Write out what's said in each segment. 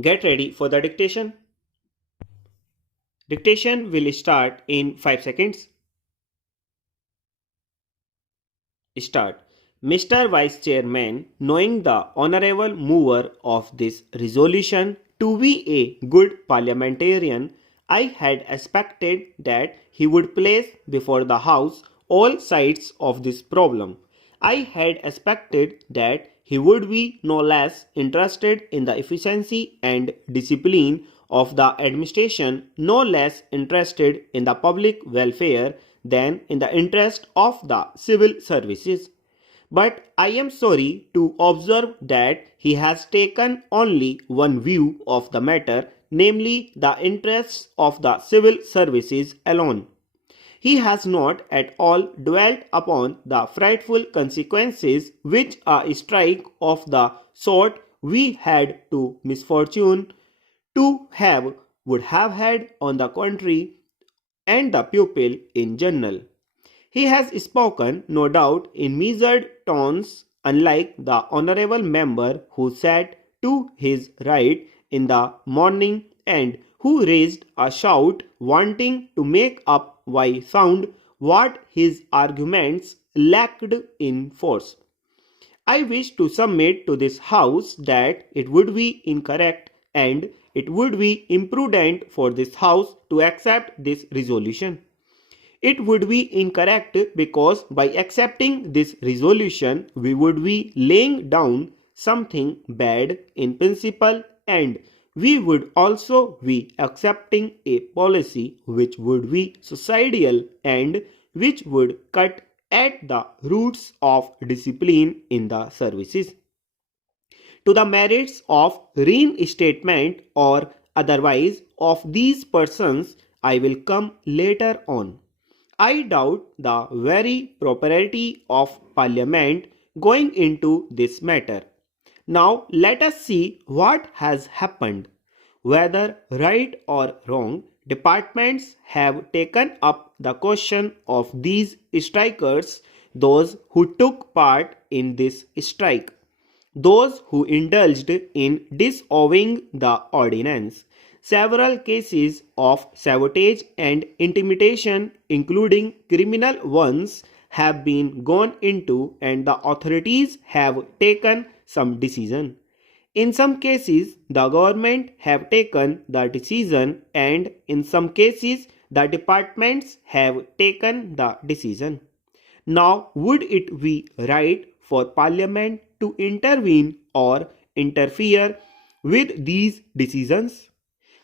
Get ready for the dictation. Dictation will start in 5 seconds. Start. Mr. Vice Chairman, knowing the honorable mover of this resolution to be a good parliamentarian, I had expected that he would place before the House all sides of this problem. I had expected that he would be no less interested in the efficiency and discipline of the administration, no less interested in the public welfare than in the interest of the civil services. But I am sorry to observe that he has taken only one view of the matter, namely the interests of the civil services alone. He has not at all dwelt upon the frightful consequences which a strike of the sort we had to misfortune to have would have had on the country and the pupil in general. He has spoken, no doubt, in measured tones, unlike the honorable member who sat to his right in the morning and who raised a shout wanting to make up by sound what his arguments lacked in force. I wish to submit to this House that it would be incorrect and it would be imprudent for this House to accept this resolution. It would be incorrect because by accepting this resolution, we would be laying down something bad in principle and we would also be accepting a policy which would be suicidal and which would cut at the roots of discipline in the services. To the merits of reinstatement or otherwise of these persons, I will come later on. I doubt the very propriety of Parliament going into this matter. Now let us see what has happened. Whether right or wrong, departments have taken up the question of these strikers, those who took part in this strike, those who indulged in disobeying the ordinance. Several cases of sabotage and intimidation, including criminal ones, have been gone into and the authorities have taken some decision. In some cases, the government have taken the decision and in some cases, the departments have taken the decision. Now, would it be right for Parliament to intervene or interfere with these decisions?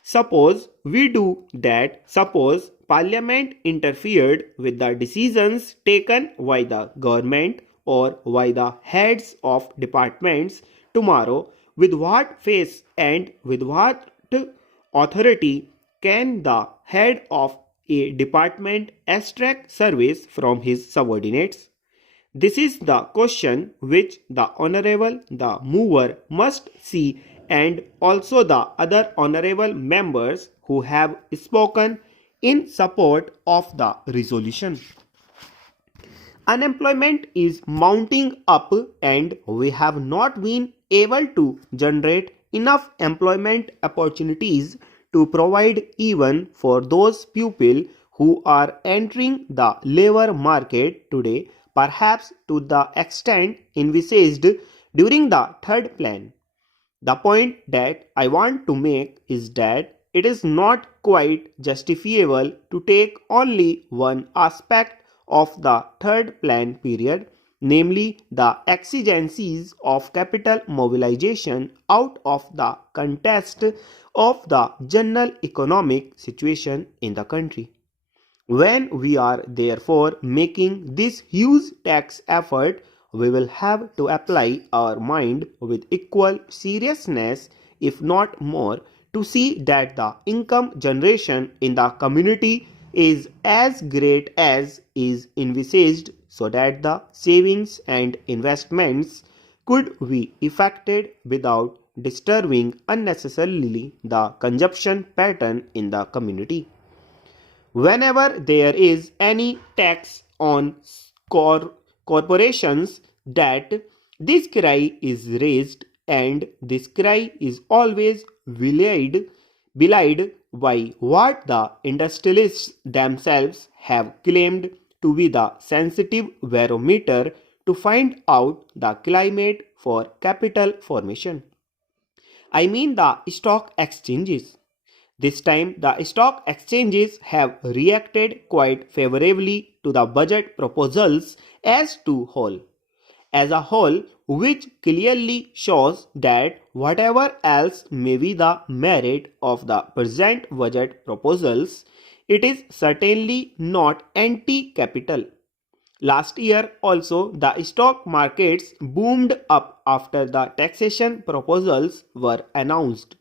Suppose we do that. Suppose Parliament interfered with the decisions taken by the government or by the heads of departments tomorrow. With what face and with what authority can the head of a department extract service from his subordinates? This is the question which the honorable, the mover must see and also the other honorable members who have spoken in support of the resolution. Unemployment is mounting up and we have not been able to generate enough employment opportunities to provide even for those people who are entering the labor market today, perhaps to the extent envisaged during the third plan. The point that I want to make is that it is not quite justifiable to take only one aspect of the third plan period, namely the exigencies of capital mobilization, out of the context of the general economic situation in the country. When we are therefore making this huge tax effort, we will have to apply our mind with equal seriousness, if not more, to see that the income generation in the community is as great as is envisaged, so that the savings and investments could be effected without disturbing unnecessarily the consumption pattern in the community. Whenever there is any tax on corporations, that this cry is raised, and this cry is always belied by what the industrialists themselves have claimed to be the sensitive barometer to find out the climate for capital formation. I mean the stock exchanges. This time, the stock exchanges have reacted quite favorably to the budget proposals as a whole, which clearly shows that whatever else may be the merit of the present budget proposals, it is certainly not anti-capital. Last year also, the stock markets boomed up after the taxation proposals were announced.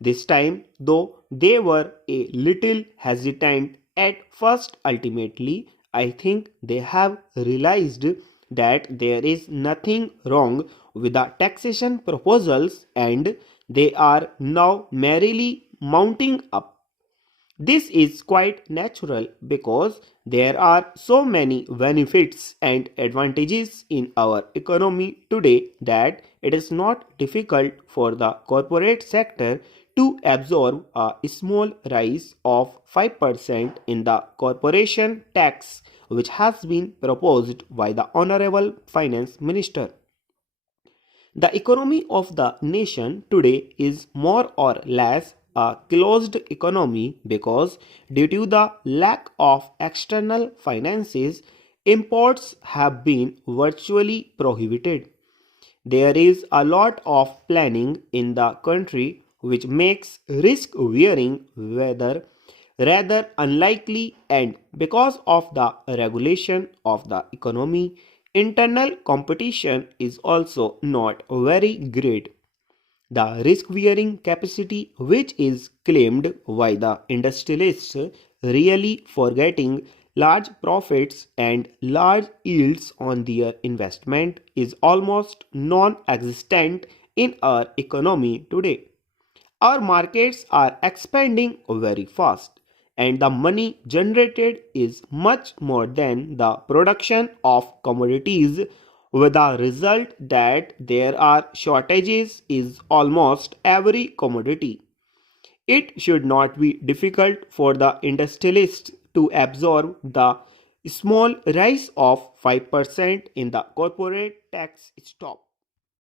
This time, though they were a little hesitant at first, ultimately, I think they have realized that there is nothing wrong with the taxation proposals and they are now merrily mounting up. This is quite natural because there are so many benefits and advantages in our economy today that it is not difficult for the corporate sector to absorb a small rise of 5% in the corporation tax which has been proposed by the Honorable Finance Minister. The economy of the nation today is more or less a closed economy because due to the lack of external finances, imports have been virtually prohibited. There is a lot of planning in the country which makes risk wearing weather rather unlikely, and because of the regulation of the economy, internal competition is also not very great. The risk-bearing capacity which is claimed by the industrialists really forgetting large profits and large yields on their investment is almost non-existent in our economy today. Our markets are expanding very fast and the money generated is much more than the production of commodities with the result that there are shortages in almost every commodity. It should not be difficult for the industrialists to absorb the small rise of 5% in the corporate tax stop.